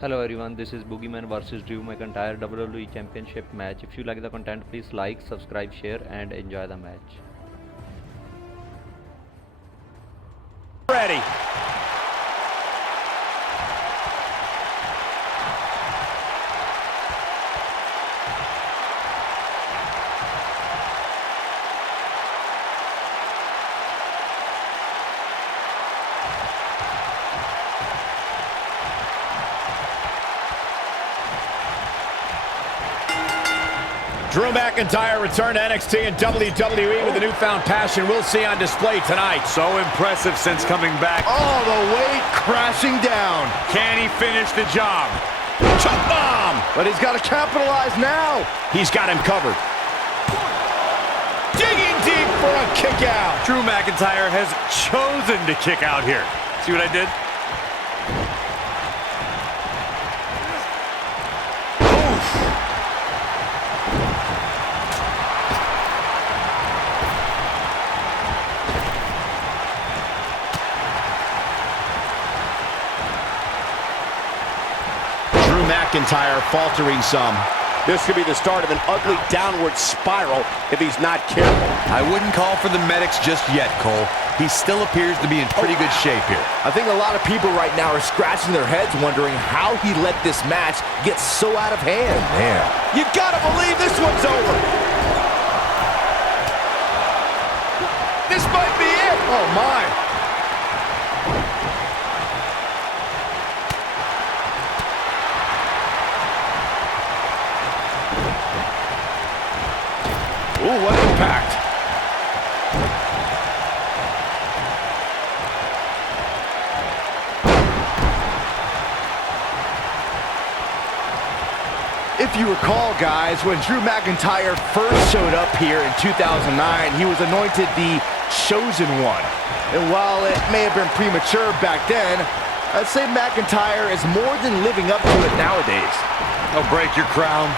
Hello everyone, this is Boogeyman versus Drew McIntyre WWE Championship match. If you like the content, please like, subscribe, share and enjoy the match. Ready. Drew McIntyre returned to NXT and WWE with a newfound passion we'll see on display tonight. So impressive since coming back. All the weight crashing down. Can he finish the job? Choke bomb! But he's got to capitalize now. He's got him covered. Digging deep for a kick out. Drew McIntyre has chosen to kick out here. See what I did? McIntyre faltering some. This could be the start of an ugly downward spiral if he's not careful. I wouldn't call for the medics just yet, Cole. He still appears to be in pretty good shape here. I think a lot of people right now are scratching their heads wondering how he let this match get so out of hand. Man, you gotta believe this one's over. This might be it. Oh my. Ooh, what impact. If you recall, guys, when Drew McIntyre first showed up here in 2009, he was anointed the Chosen One. And while it may have been premature back then, I'd say McIntyre is more than living up to it nowadays. Don't break your crown.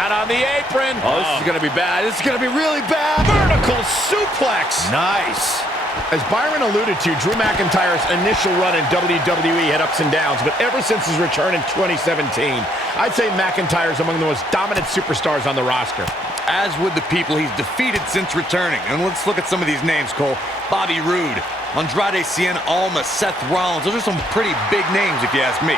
Out on the apron. Oh, this is going to be bad. This is going to be really bad. Vertical suplex. Nice. As Byron alluded to, Drew McIntyre's initial run in WWE had ups and downs, but ever since his return in 2017, I'd say McIntyre's among the most dominant superstars on the roster. As would the people he's defeated since returning. And let's look at some of these names, Cole. Bobby Roode, Andrade Cien Almas, Seth Rollins. Those are some pretty big names if you ask me.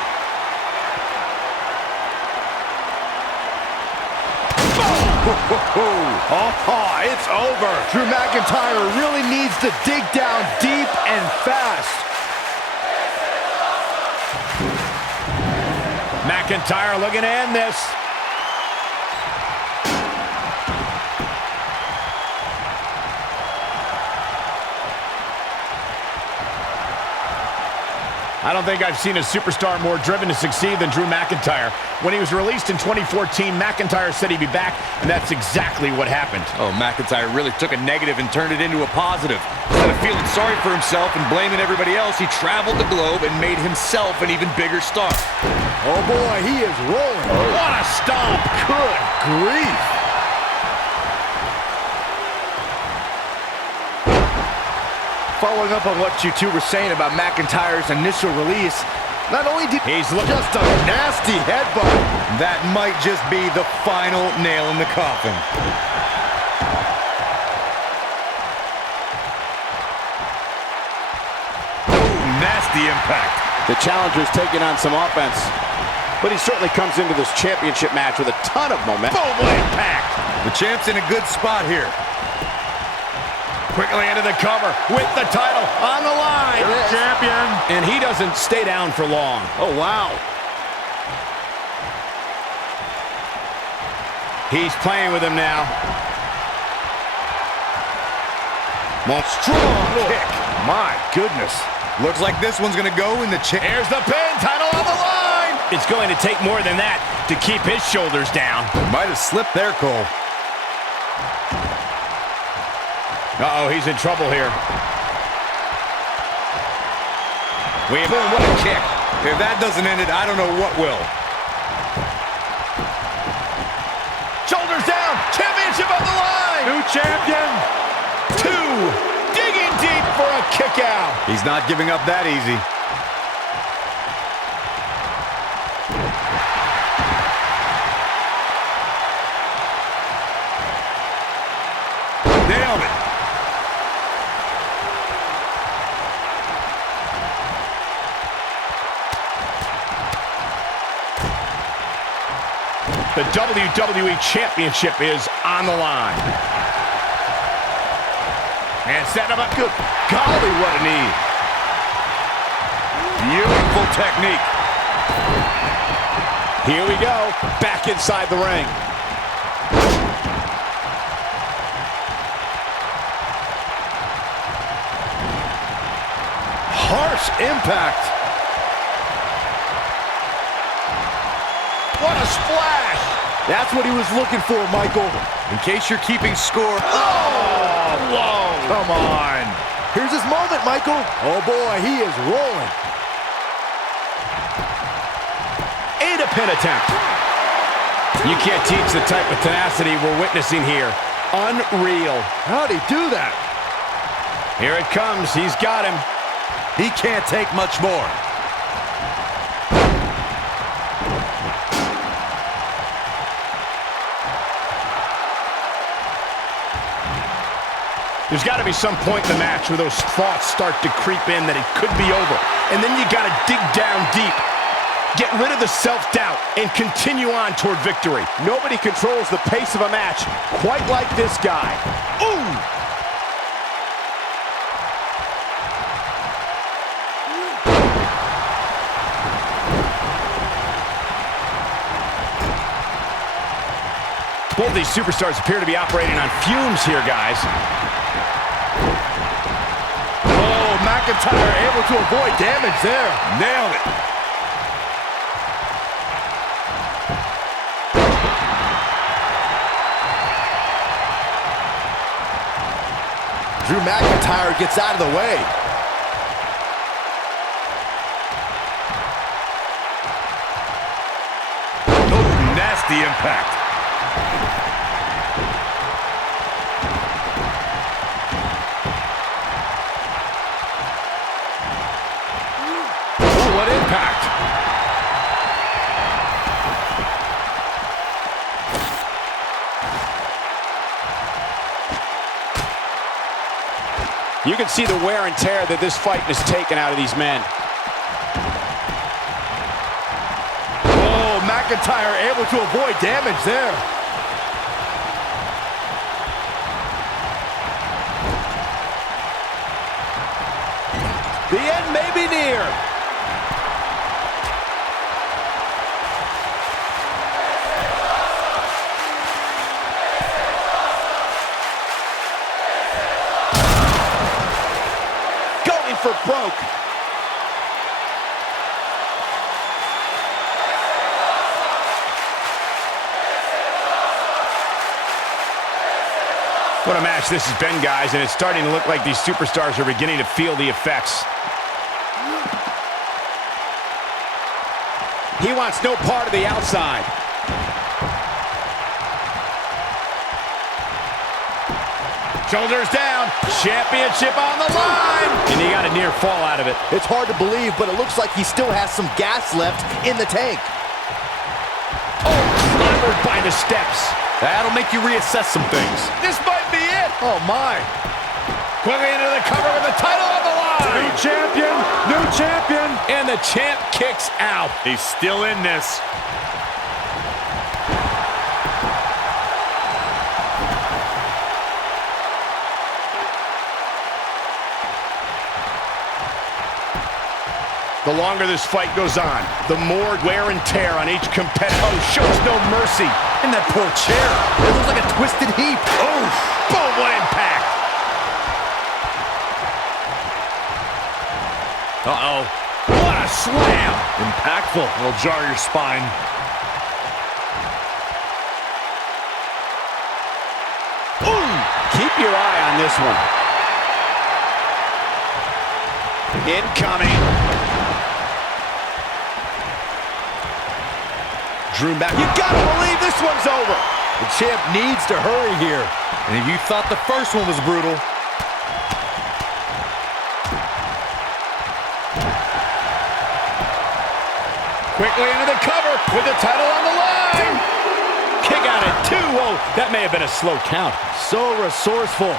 Oh, it's over. Drew McIntyre really needs to dig down deep and fast. McIntyre looking to end this. I don't think I've seen a superstar more driven to succeed than Drew McIntyre. When he was released in 2014, McIntyre said he'd be back, and that's exactly what happened. Oh, McIntyre really took a negative and turned it into a positive. Instead of feeling sorry for himself and blaming everybody else, he traveled the globe and made himself an even bigger star. Oh boy, he is rolling. What a stomp! Good grief. Following up on what you two were saying about McIntyre's initial release, not only did he's just a nasty headbutt. That might just be the final nail in the coffin. Ooh, nasty impact. The challenger's taking on some offense, but he certainly comes into this championship match with a ton of momentum. Boom, impact. The champ's in a good spot here. Quickly into the cover with the title on the line. Champion. And he doesn't stay down for long. Oh, wow. He's playing with him now. Well, strong kick. My goodness. Looks like this one's going to go in the chair. Here's the pin, title on the line. It's going to take more than that to keep his shoulders down. Might have slipped there, Cole. Uh-oh, he's in trouble here. Boom, what a kick. If that doesn't end it, I don't know what will. Shoulders down, championship on the line. line. New champion. 2, digging deep for a kick out. He's not giving up that easy. Nailed it. The WWE Championship is on the line. And setting him up good. Golly, what a knee. Beautiful technique. Here we go. Back inside the ring. Harsh impact. What a splash. That's what he was looking for, Michael. In case you're keeping score. Oh, whoa. Come on. Here's his moment, Michael. Oh boy, he is rolling. And a pin attempt. You can't teach the type of tenacity we're witnessing here. Unreal. How'd he do that? Here it comes. He's got him. He can't take much more. There's got to be some point in the match where those thoughts start to creep in that it could be over. And then you got to dig down deep, get rid of the self-doubt, and continue on toward victory. Nobody controls the pace of a match quite like this guy. Ooh! Both these superstars appear to be operating on fumes here, guys. Oh, McIntyre able to avoid damage there. Nailed it. Drew McIntyre gets out of the way. Oh, nasty impact. Oh, what impact. You can see the wear and tear that this fight has taken out of these men. Oh, McIntyre able to avoid damage there. The end may be near. Going for broke. What a match this has been, guys, and it's starting to look like these superstars are beginning to feel the effects. He wants no part of the outside. Shoulders down, championship on the line, and he got a near fall out of it. It's hard to believe, but it looks like he still has some gas left in the tank. Oh, clambered by the steps. That'll make you reassess some things. This might be it. Oh, my. Quickly into the cover with the title on the line. New champion. New champion. And the champ kicks out. He's still in this. The longer this fight goes on, the more wear and tear on each competitor. Oh, shows no mercy. In that poor chair. It looks like a twisted heap. Oh, boom, what impact. Uh-oh. What a slam. Impactful. It'll jar your spine. Ooh, keep your eye on this one. Incoming. Drew back. You gotta believe this one's over. The champ needs to hurry here. And if you thought the first one was brutal, quickly into the cover with the title on the line. Kick out at 2. Whoa, that may have been a slow count. So resourceful.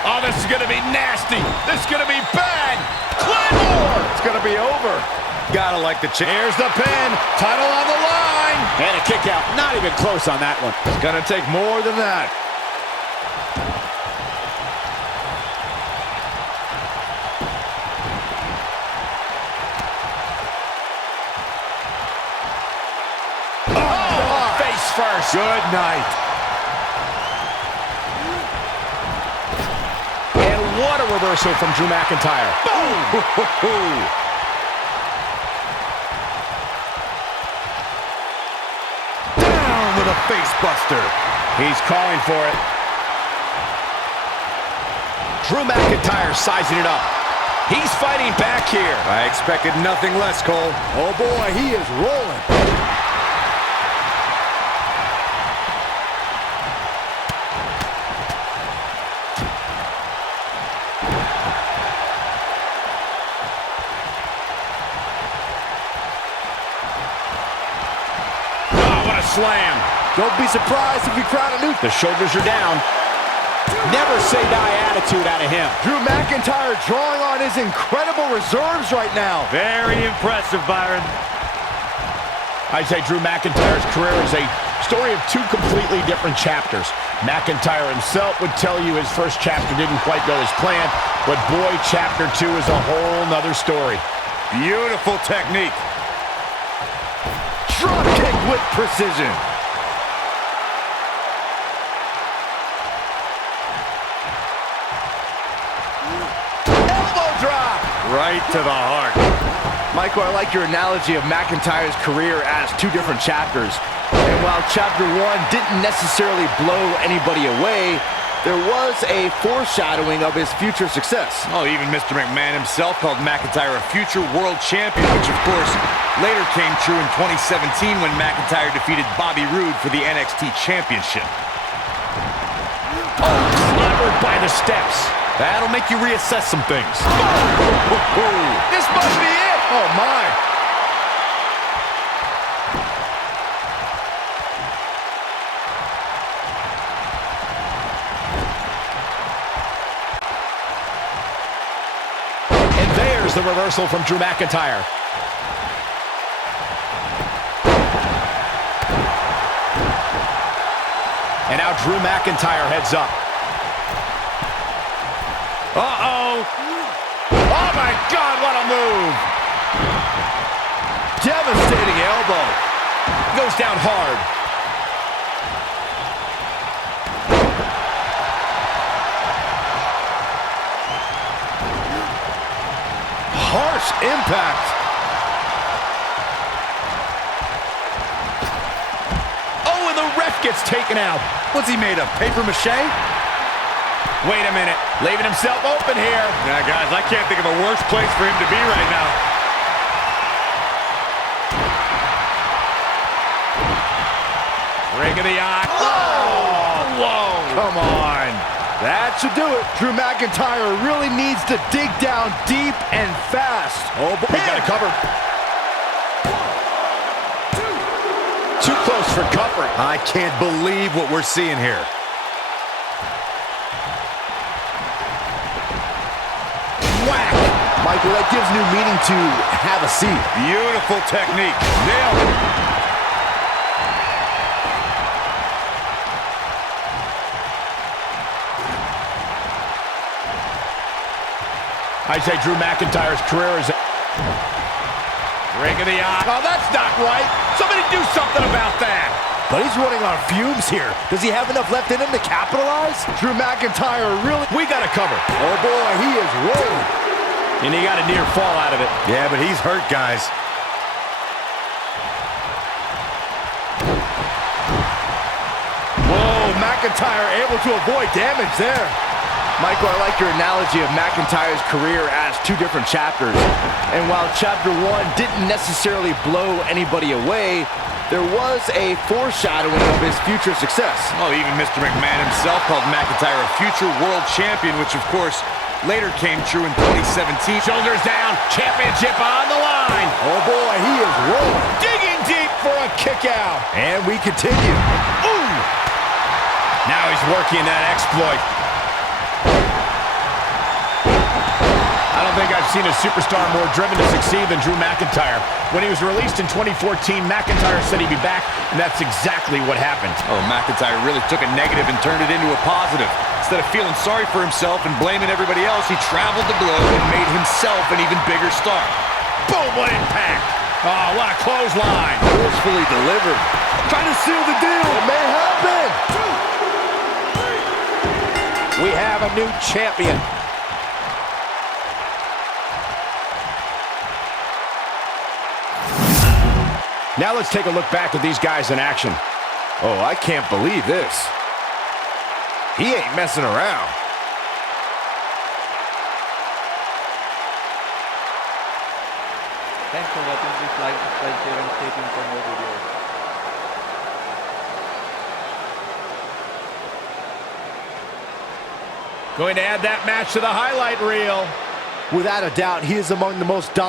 Oh, this is going to be nasty. This is going to be bad. Claymore. It's going to be over. gotta like the champ. Here's the pin. Title on the line. And a kick out. Not even close on that one. It's going to take more than that. Oh, face first. Good night. What a reversal from Drew McIntyre. Boom! Down with a face buster. He's calling for it. Drew McIntyre sizing it up. He's fighting back here. I expected nothing less, Cole. Oh boy, he is rolling. Slam. Don't be surprised if you crowd a new. The shoulders are down. Never say die attitude out of him. Drew McIntyre drawing on his incredible reserves right now. Very impressive, Byron. I'd say Drew McIntyre's career is a story of two completely different chapters. McIntyre himself would tell you his first chapter didn't quite go as planned, but boy, chapter 2 is a whole nother story. Beautiful technique. Drop kick with precision. Elbow drop. Right to the heart. Michael, I like your analogy of McIntyre's career as two different chapters. And while chapter 1 didn't necessarily blow anybody away, there was a foreshadowing of his future success. Oh, even Mr. McMahon himself called McIntyre a future world champion, which of course later came true in 2017 when McIntyre defeated Bobby Roode for the NXT Championship. Oh, clevered by the steps. That'll make you reassess some things. This must be it. Oh, my. The reversal from Drew McIntyre. And now Drew McIntyre heads up. Uh-oh. Oh, my God, what a move. Devastating elbow. Goes down hard. Harsh impact. Oh, and the ref gets taken out. What's he made of, paper mache? Wait a minute. Leaving himself open here. Yeah, guys, I can't think of a worse place for him to be right now. Ring of the eye. Whoa! Whoa! Come on. That should do it. Drew McIntyre really needs to dig down deep and fast. Oh, boy. He's got to cover. Too close for comfort. I can't believe what we're seeing here. Whack! Michael, that gives new meaning to have a seat. Beautiful technique. Nailed it. I'd say Drew McIntyre's career is... Ring of the eye. Oh, that's not right. Somebody do something about that. But he's running on fumes here. Does he have enough left in him to capitalize? Drew McIntyre really... We got to cover. Oh, boy, he is rolling. And he got a near fall out of it. Yeah, but he's hurt, guys. Whoa, McIntyre able to avoid damage there. Michael, I like your analogy of McIntyre's career as two different chapters. And while chapter 1 didn't necessarily blow anybody away, there was a foreshadowing of his future success. Well, even Mr. McMahon himself called McIntyre a future world champion, which of course later came true in 2017. Shoulders down, championship on the line. Oh boy, he is rolling. Digging deep for a kick out. And we continue. Ooh! Now he's working that exploit. I don't think I've seen a superstar more driven to succeed than Drew McIntyre. When he was released in 2014, McIntyre said he'd be back, and that's exactly what happened. Oh, McIntyre really took a negative and turned it into a positive. Instead of feeling sorry for himself and blaming everybody else, he traveled the globe and made himself an even bigger star. Boom, what impact! Oh, what a clothesline! Forcefully delivered. Trying to seal the deal. It may happen. We have a new champion. Now let's take a look back at these guys in action. Oh, I can't believe this. He ain't messing around. Thanks for watching. Please like, subscribe, share and stay tuned for more videos. Going to add that match to the highlight reel. Without a doubt, he is among the most dominant